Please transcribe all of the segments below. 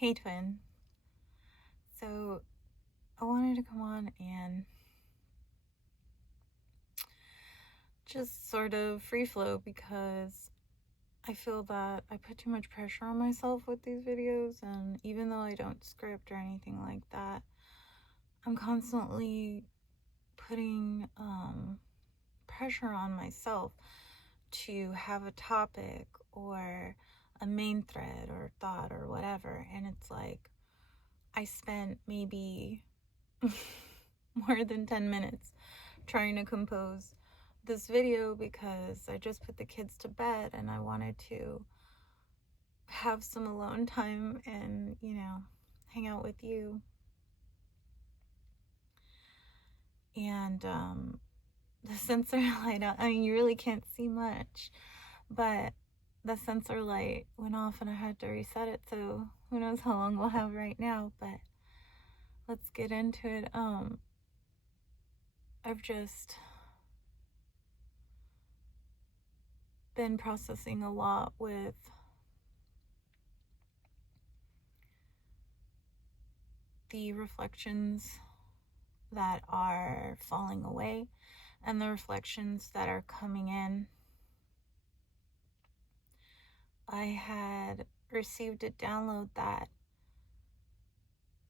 Hey twin. So I wanted to come on and just sort of free flow because I feel that I put too much pressure on myself with these videos, and even though I don't script or anything like that, I'm constantly putting pressure on myself to have a topic or a main thread or thought or whatever, and it's like I spent maybe more than 10 minutes trying to compose this video because I just put the kids to bed and I wanted to have some alone time and, hang out with you. And the sensor light out, I mean, you really can't see much, but the sensor light went off and I had to reset it, so who knows how long we'll have right now, but let's get into it. I've just been processing a lot with the reflections that are falling away and the reflections that are coming in. I had received a download that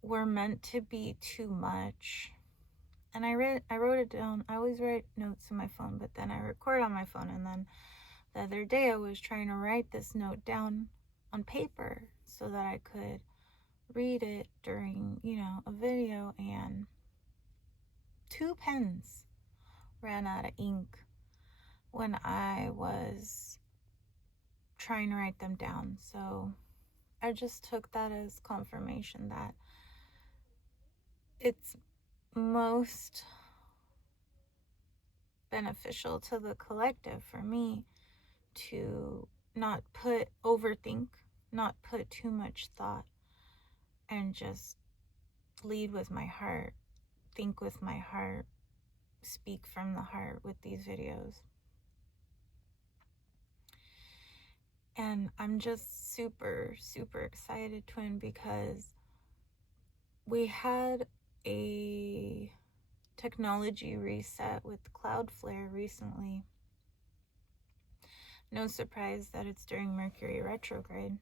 were meant to be too much, and I wrote it down. I always write notes in my phone, but then I record on my phone, and then the other day I was trying to write this note down on paper so that I could read it during, a video, and 2 pens ran out of ink when I was trying to write them down. So I just took that as confirmation that it's most beneficial to the collective for me to not overthink, not put too much thought, and just lead with my heart, think with my heart, speak from the heart with these videos. And I'm just super, super excited, twin, because we had a technology reset with Cloudflare recently. No surprise that it's during Mercury retrograde.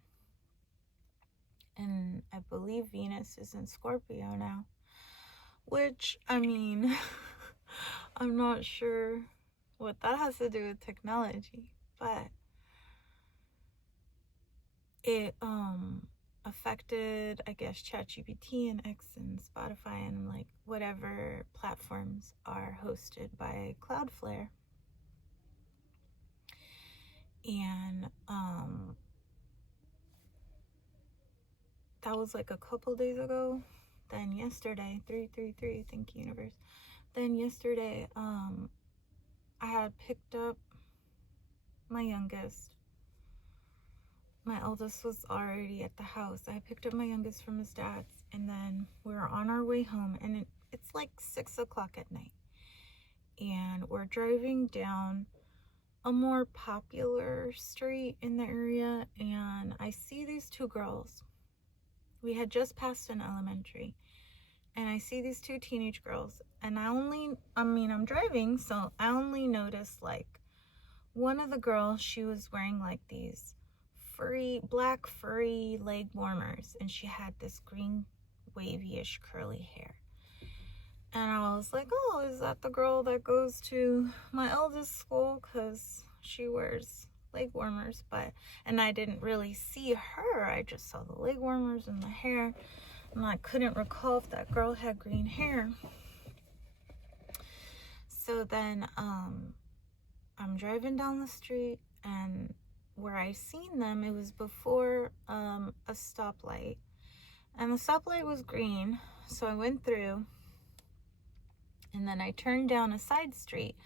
And I believe Venus is in Scorpio now. Which, I mean, I'm not sure what that has to do with technology, but it affected, I guess, ChatGPT and X and Spotify and like whatever platforms are hosted by Cloudflare. And that was like a couple days ago. Then yesterday, 333, thank you, universe. Then yesterday, I had picked up my youngest. My eldest was already at the house. I picked up my youngest from his dad's, and then we were on our way home, and it's like 6 o'clock at night. And we're driving down a more popular street in the area, and I see these 2 girls. We had just passed an elementary, and I see these 2 teenage girls, and I'm driving, so I only noticed like one of the girls, she was wearing like these black furry leg warmers, and she had this green wavy-ish curly hair. And I was like, oh, is that the girl that goes to my eldest school? Because she wears leg warmers. And I didn't really see her. I just saw the leg warmers and the hair. And I couldn't recall if that girl had green hair. So then I'm driving down the street, and where I seen them, it was before a stoplight. And the stoplight was green. So I went through, and then I turned down a side street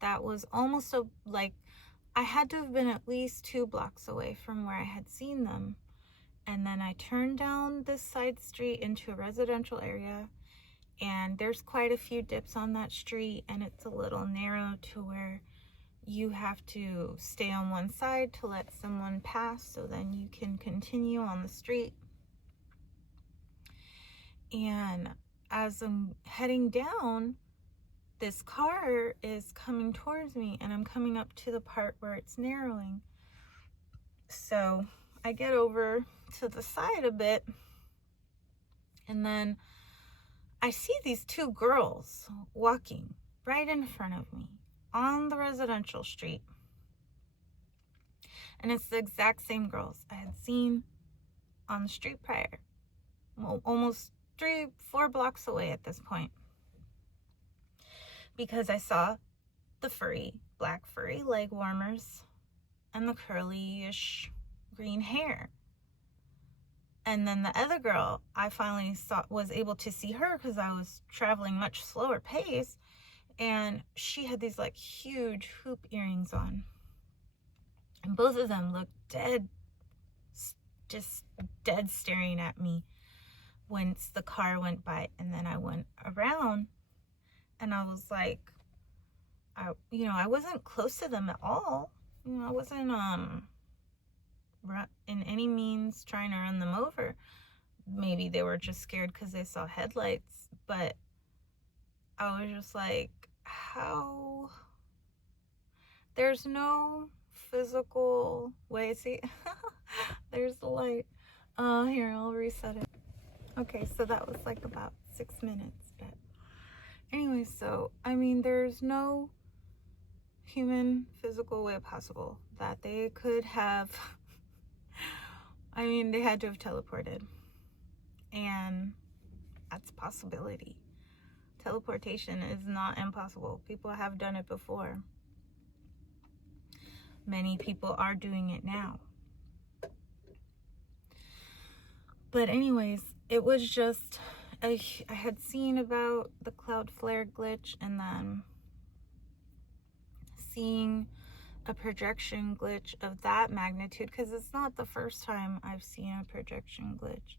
that was almost I had to have been at least 2 blocks away from where I had seen them. And then I turned down this side street into a residential area, and there's quite a few dips on that street, and it's a little narrow to where you have to stay on one side to let someone pass, so then you can continue on the street. And as I'm heading down, this car is coming towards me, and I'm coming up to the part where it's narrowing. So I get over to the side a bit, and then I see these two girls walking right in front of me on the residential street. And it's the exact same girls I had seen on the street prior, almost 3-4 blocks away at this point. Because I saw the black furry leg warmers and the curly-ish green hair. And then the other girl, I finally was able to see her because I was traveling much slower pace, and she had these like huge hoop earrings on. And both of them looked just dead staring at me once the car went by. And then I went around, and I was like, I wasn't close to them at all. I wasn't in any means trying to run them over. Maybe they were just scared because they saw headlights, but I was just like, how? There's no physical way. See, there's the light. Here, I'll reset it. Okay, so that was like about 6 minutes, but anyway, so there's no human physical way possible that they could have they had to have teleported, and that's a possibility. Teleportation is not impossible. People have done it before. Many people are doing it now. But anyways, it was just, I had seen about the Cloudflare glitch, and then seeing a projection glitch of that magnitude, because it's not the first time I've seen a projection glitch.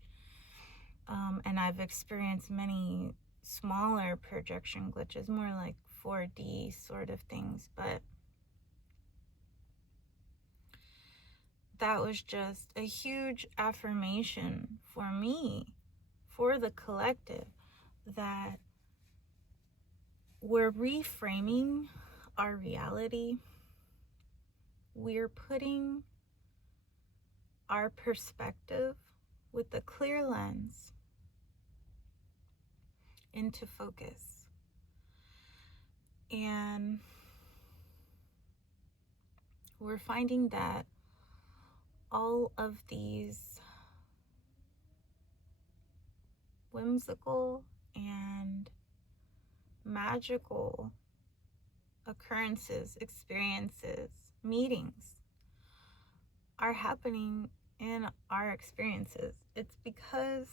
And I've experienced many smaller projection glitches, more like 4D sort of things, but that was just a huge affirmation for me, for the collective, that we're reframing our reality. We're putting our perspective with a clear lens into focus. And we're finding that all of these whimsical and magical occurrences, experiences, meetings are happening in our experiences. It's because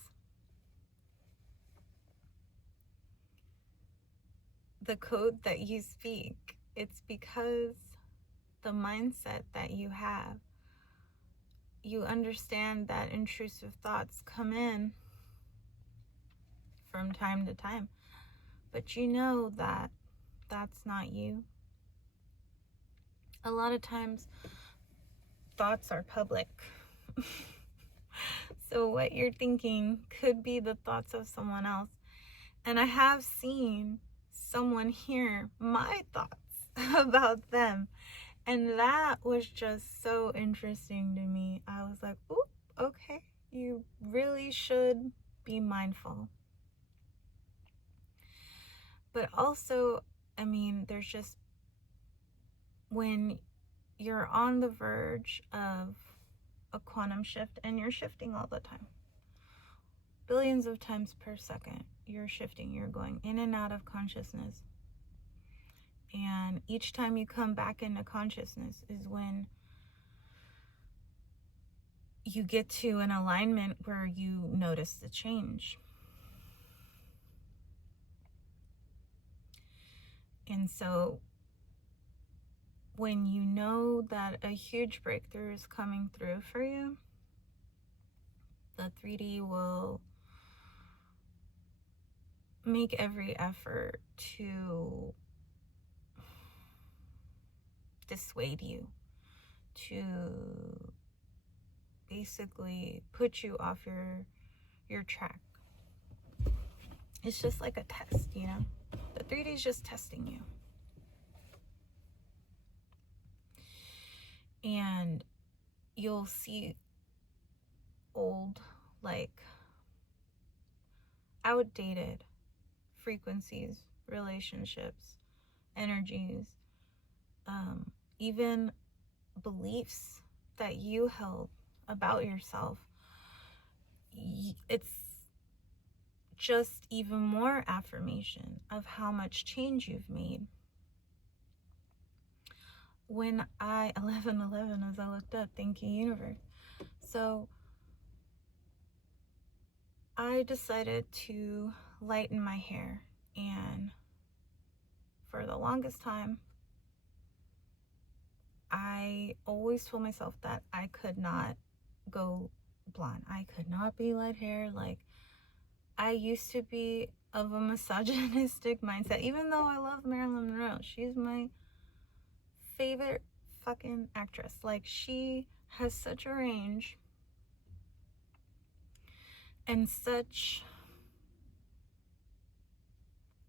the code that you speak, it's because the mindset that you have. You understand that intrusive thoughts come in from time to time, but you know that that's not you. A lot of times thoughts are public. So what you're thinking could be the thoughts of someone else. And I have seen someone hear my thoughts about them. And that was just so interesting to me. I was like, oop, okay, you really should be mindful. But also, there's just, when you're on the verge of a quantum shift, and you're shifting all the time, billions of times per second, you're shifting, you're going in and out of consciousness. And each time you come back into consciousness is when you get to an alignment where you notice the change. And so when you know that a huge breakthrough is coming through for you, the 3D will make every effort to dissuade you, to basically put you off your track. It's just like a test, you know? The 3D is just testing you. And you'll see old, like, outdated frequencies, relationships, energies, even beliefs that you held about yourself. It's just even more affirmation of how much change you've made. When 11:11, as I looked up, thank you, universe. So I decided to lighten my hair, and for the longest time, I always told myself that I could not go blonde. I could not be light hair. Like, I used to be of a misogynistic mindset, even though I love Marilyn Monroe. She's my favorite fucking actress. Like, she has such a range and such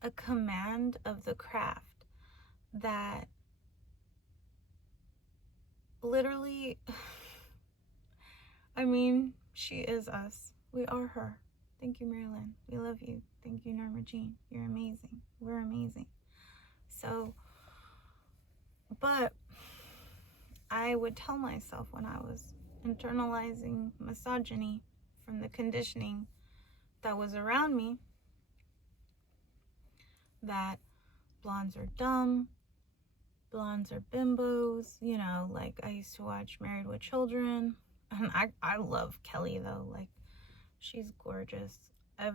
a command of the craft that literally, I mean, she is us. We are her. Thank you, Marilyn. We love you. Thank you, Norma Jean. You're amazing. We're amazing. So, but I would tell myself when I was internalizing misogyny from the conditioning that was around me that blondes are dumb, blondes are bimbos, you know, like I used to watch Married with Children, and I love Kelly though, like she's gorgeous. I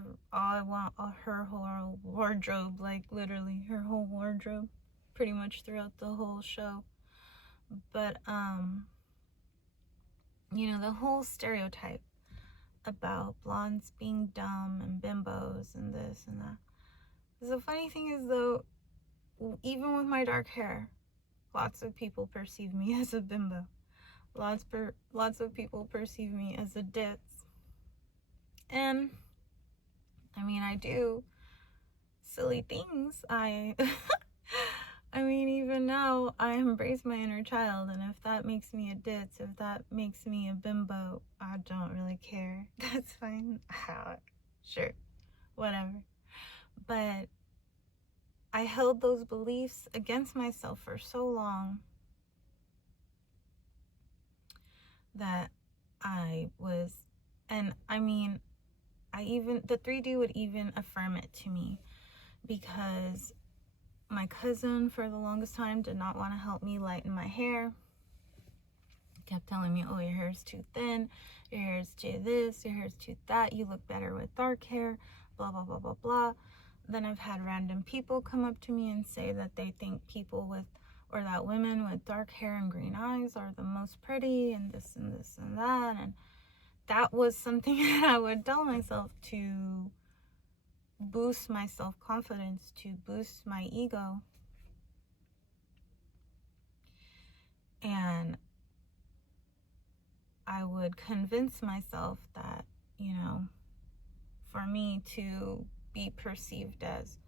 want her whole wardrobe, like literally her whole wardrobe, pretty much throughout the whole show. But you know, the whole stereotype about blondes being dumb and bimbos and this and that. The funny thing is though, even with my dark hair, lots of people perceive me as a bimbo. Lots of people perceive me as a ditz. And I mean, I do silly things. I mean, even now I embrace my inner child, and if that makes me a ditz, if that makes me a bimbo, I don't really care. That's fine. Sure, whatever. But I held those beliefs against myself for so long that I was, and I mean, the 3D would even affirm it to me, because my cousin for the longest time did not want to help me lighten my hair. Kept telling me, oh, your hair's too thin, your hair's too this, your hair's too that, you look better with dark hair, blah, blah, blah, blah, blah. Then I've had random people come up to me and say that they think people with, or that women with dark hair and green eyes are the most pretty, and this and this and that. And that was something that I would tell myself to boost my self-confidence, to boost my ego. And I would convince myself that, you know, for me to be perceived as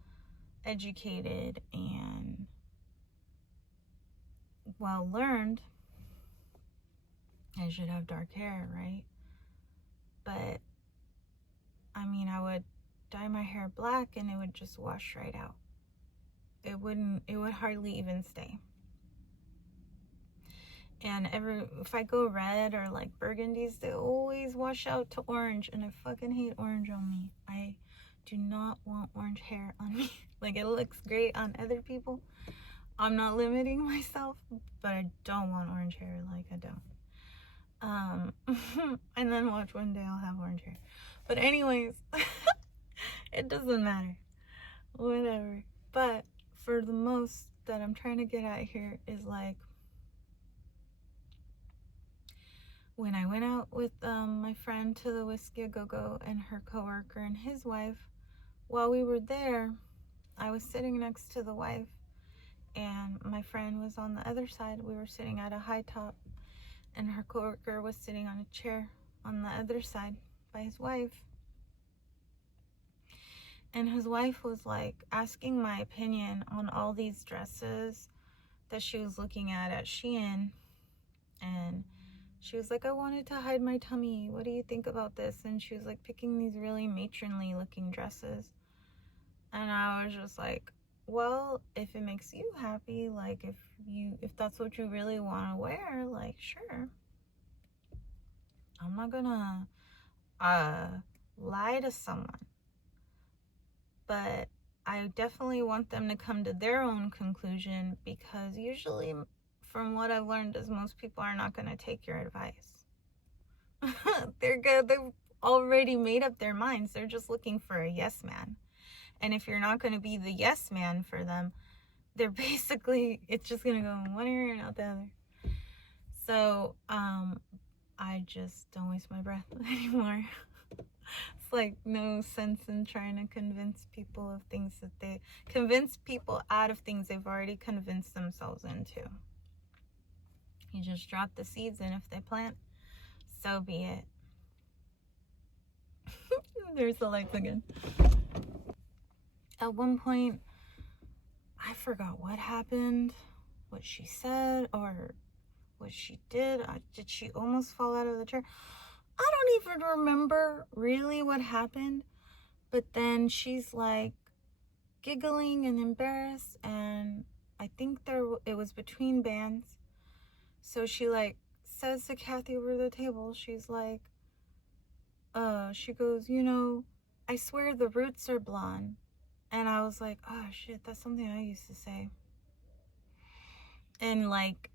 educated and well learned, I should have dark hair, right? But I mean, I would dye my hair black and it would just wash right out. It would hardly even stay. And if I go red or like burgundies, they always wash out to orange, and I fucking hate orange on me. I do not want orange hair on me. Like, it looks great on other people. I'm not limiting myself, but I don't want orange hair. Like, I don't. And then watch, one day I'll have orange hair. But anyways, it doesn't matter. Whatever. But for the most that I'm trying to get at here is like, when I went out with my friend to the Whiskey A Go-Go and her coworker and his wife, while we were there, I was sitting next to the wife, and my friend was on the other side. We were sitting at a high top, and her coworker was sitting on a chair on the other side by his wife. And his wife was like asking my opinion on all these dresses that she was looking at Shein. And she was like, I wanted to hide my tummy. What do you think about this? And she was like picking these really matronly looking dresses. And I was just like, well, if it makes you happy, like if that's what you really want to wear, like sure. I'm not gonna lie to someone. But I definitely want them to come to their own conclusion, because usually, from what I've learned, is most people are not going to take your advice. They've already made up their minds. They're just looking for a yes man. And if you're not going to be the yes man for them, they're basically, it's just going to go in one ear and out the other. So, I just don't waste my breath anymore. It's like no sense in trying to convince people of things that they convince people out of things they've already convinced themselves into. You just drop the seeds, and if they plant, so be it. There's the lights again. At one point, I forgot what happened, what she said, or what she did. Did she almost fall out of the chair? I don't even remember really what happened. But then she's like giggling and embarrassed, and I think it was between bands. So she like says to Kathy over the table, she's like, she goes, I swear the roots are blonde. And I was like, oh shit, that's something I used to say. And like,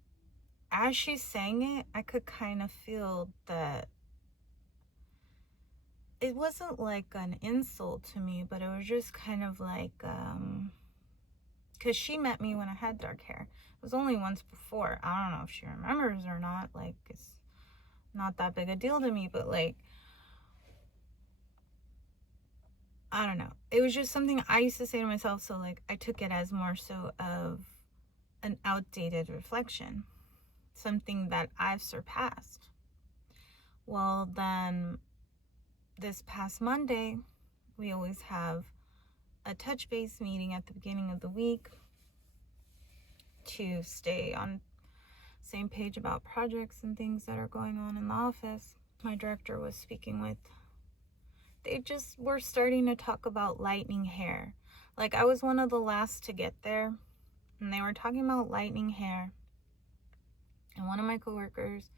as she's saying it, I could kind of feel that it wasn't like an insult to me, but it was just kind of like, because she met me when I had dark hair. It was only once before. I don't know if she remembers or not. Like, it's not that big a deal to me, but like, I don't know. It was just something I used to say to myself. So like, I took it as more so of an outdated reflection, something that I've surpassed. Well, then this past Monday, we always have a touch base meeting at the beginning of the week to stay on same page about projects and things that are going on in the office. My director was speaking with, they just were starting to talk about lightening hair. Like, I was one of the last to get there, and they were talking about lightening hair. And one of my coworkers,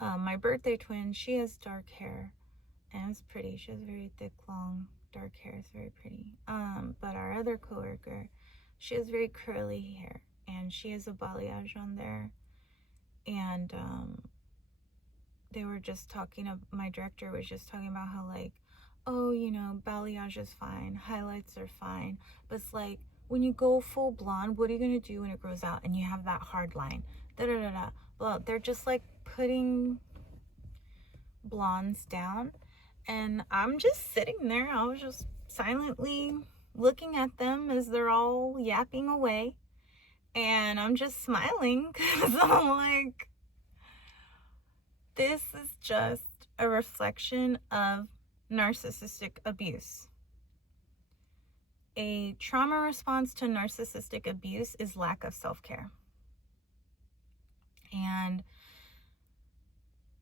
my birthday twin, she has dark hair, and it's pretty. She has very thick, long, dark hair. It's very pretty. But our other coworker, she has very curly hair, and she has a balayage on there. And they were just talking, my director was just talking about how like, oh, balayage is fine, highlights are fine, but it's like, when you go full blonde, what are you going to do when it grows out and you have that hard line? Well, they're just like putting blondes down, and I'm just sitting there. I was just silently looking at them as they're all yapping away, and I'm just smiling because I'm like, this is just a reflection of narcissistic abuse. A trauma response to narcissistic abuse is lack of self-care. And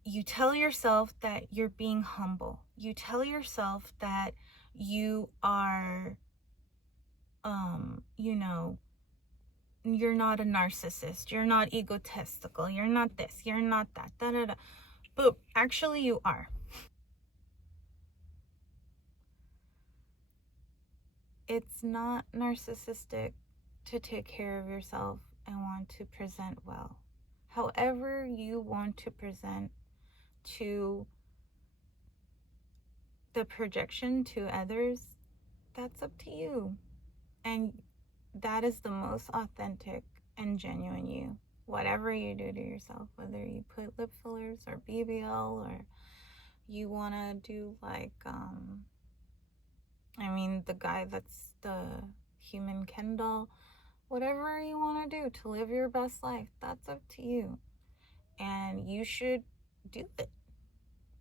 you tell yourself that you're being humble. You tell yourself that you are, you're not a narcissist. You're not egotistical. You're not this. You're not that. But actually you are. It's not narcissistic to take care of yourself and want to present well. However you want to present to the projection to others, that's up to you. And that is the most authentic and genuine you. Whatever you do to yourself, whether you put lip fillers or BBL, or you want to do like, the guy that's the human Ken doll, whatever you want to do to live your best life, that's up to you. And you should do it.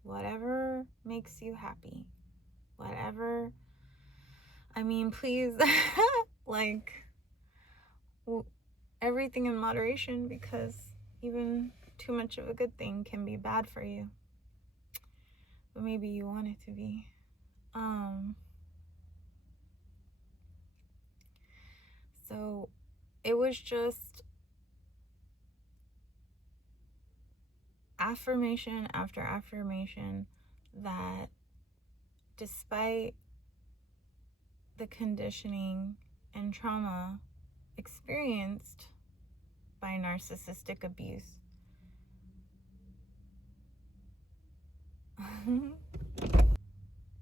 Whatever makes you happy. Whatever I mean, please, like, everything in moderation, because even too much of a good thing can be bad for you. But maybe you want it to be. So it was just affirmation after affirmation that despite the conditioning and trauma experienced by narcissistic abuse,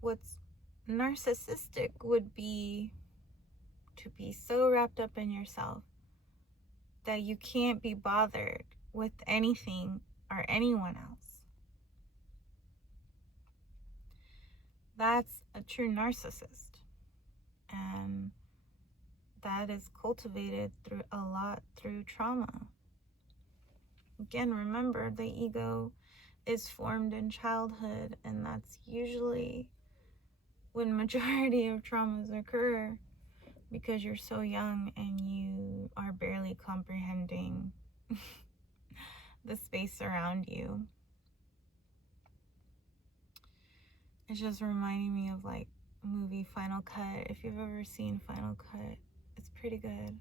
what's narcissistic would be to be so wrapped up in yourself that you can't be bothered with anything or anyone else. That's a true narcissist. And that is cultivated through trauma. Again, remember, the ego is formed in childhood, and that's usually when majority of traumas occur, because you're so young and you are barely comprehending the space around you. It's just reminding me of like movie Final Cut. If you've ever seen Final Cut, it's pretty good.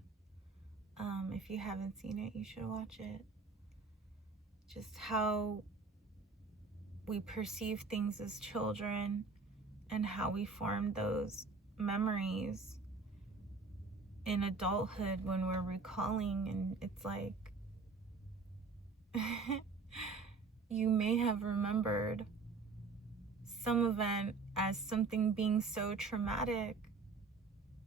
If you haven't seen it, you should watch it. Just how we perceive things as children and how we form those memories in adulthood when we're recalling, and it's like you may have remembered some event as something being so traumatic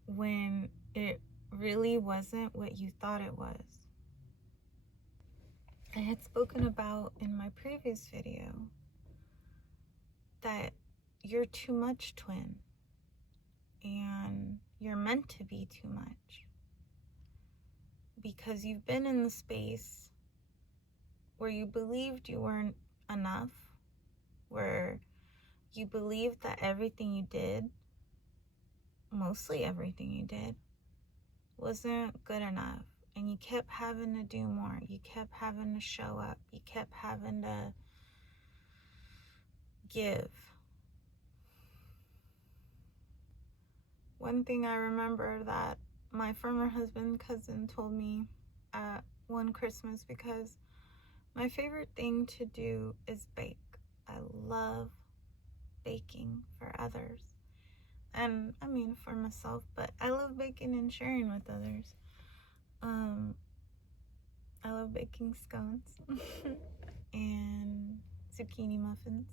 when it really wasn't what you thought it was. I had spoken about in my previous video that you're too much, twin, and you're meant to be too much, because you've been in the space where you believed you weren't enough, where you believed that everything you did, mostly everything you did, wasn't good enough, and you kept having to do more, you kept having to show up, you kept having to give. One thing I remember that my former husband cousin told me at one Christmas, because my favorite thing to do is bake. I love baking for others, and I mean for myself, but I love baking and sharing with others. I love baking scones and zucchini muffins.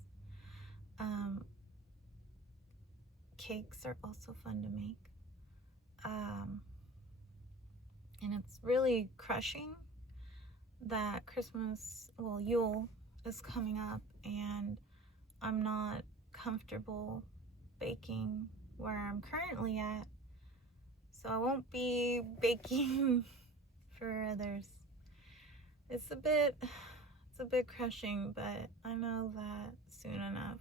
Cakes are also fun to make. And it's really crushing that Yule is coming up, and I'm not comfortable baking where I'm currently at, so I won't be baking for others. It's a bit crushing, but I know that soon enough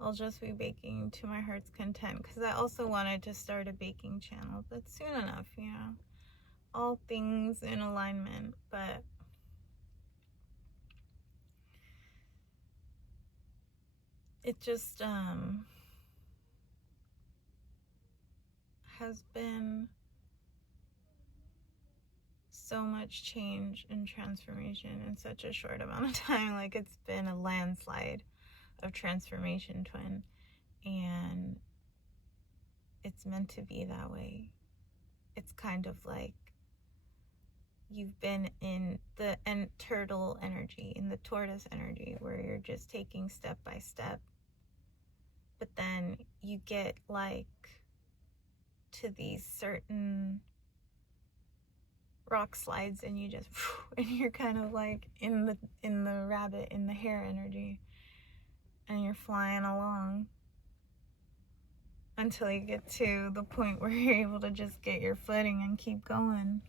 I'll just be baking to my heart's content, because I also wanted to start a baking channel, but soon enough, all things in alignment. But it just has been so much change and transformation in such a short amount of time. Like, it's been a landslide of transformation, twin, and it's meant to be that way. It's kind of like you've been in the turtle energy, in the tortoise energy, where you're just taking step by step, but then you get like to these certain rock slides, and you just and you're kind of like in the rabbit, in the hare energy, and you're flying along until you get to the point where you're able to just get your footing and keep going.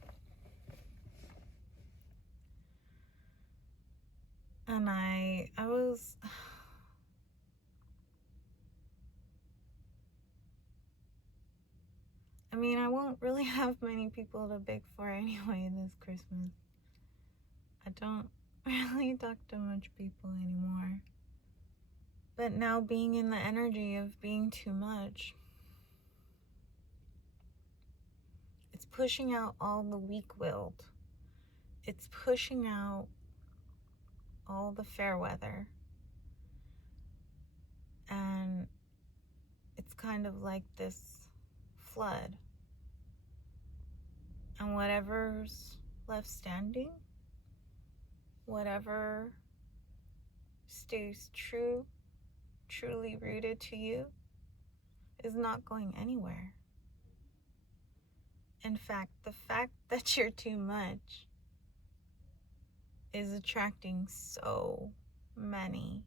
And I was mean, I won't really have many people to bake for anyway this Christmas. I don't really talk to much people anymore. But now being in the energy of being too much, it's pushing out all the weak-willed. It's pushing out all the fair weather. And it's kind of like this flood. And whatever's left standing, whatever stays truly rooted to you, is not going anywhere. In fact, the fact that you're too much is attracting so many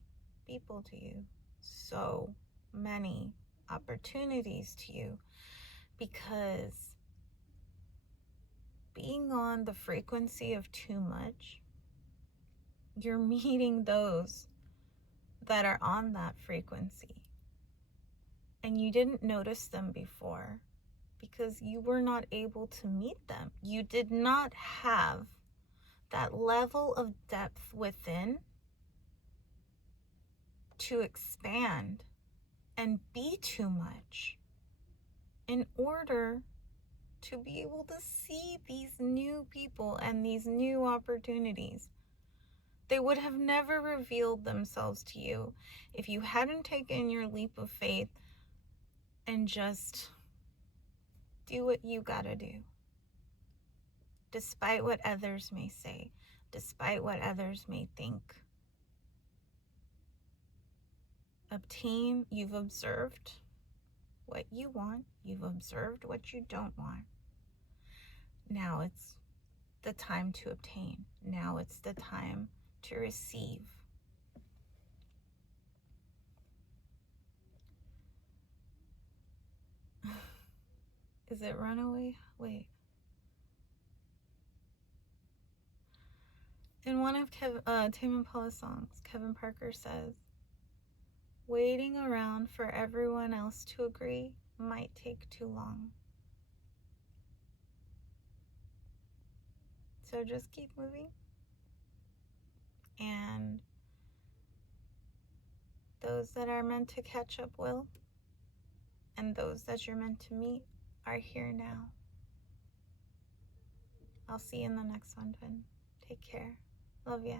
people to you, so many opportunities to you, because being on the frequency of too much, you're meeting those that are on that frequency. And you didn't notice them before because you were not able to meet them. You did not have that level of depth within to expand and be too much in order to be able to see these new people and these new opportunities. They would have never revealed themselves to you if you hadn't taken your leap of faith and just do what you gotta do. Despite what others may say, despite what others may think. You've observed what you want, you've observed what you don't want. Now it's the time to obtain. Now it's the time to receive. Is it Runaway? Wait. In one of Tame Impala's songs, Kevin Parker says, waiting around for everyone else to agree might take too long. So just keep moving. And those that are meant to catch up will. And those that you're meant to meet are here now. I'll see you in the next one, Twin. Take care. Love ya.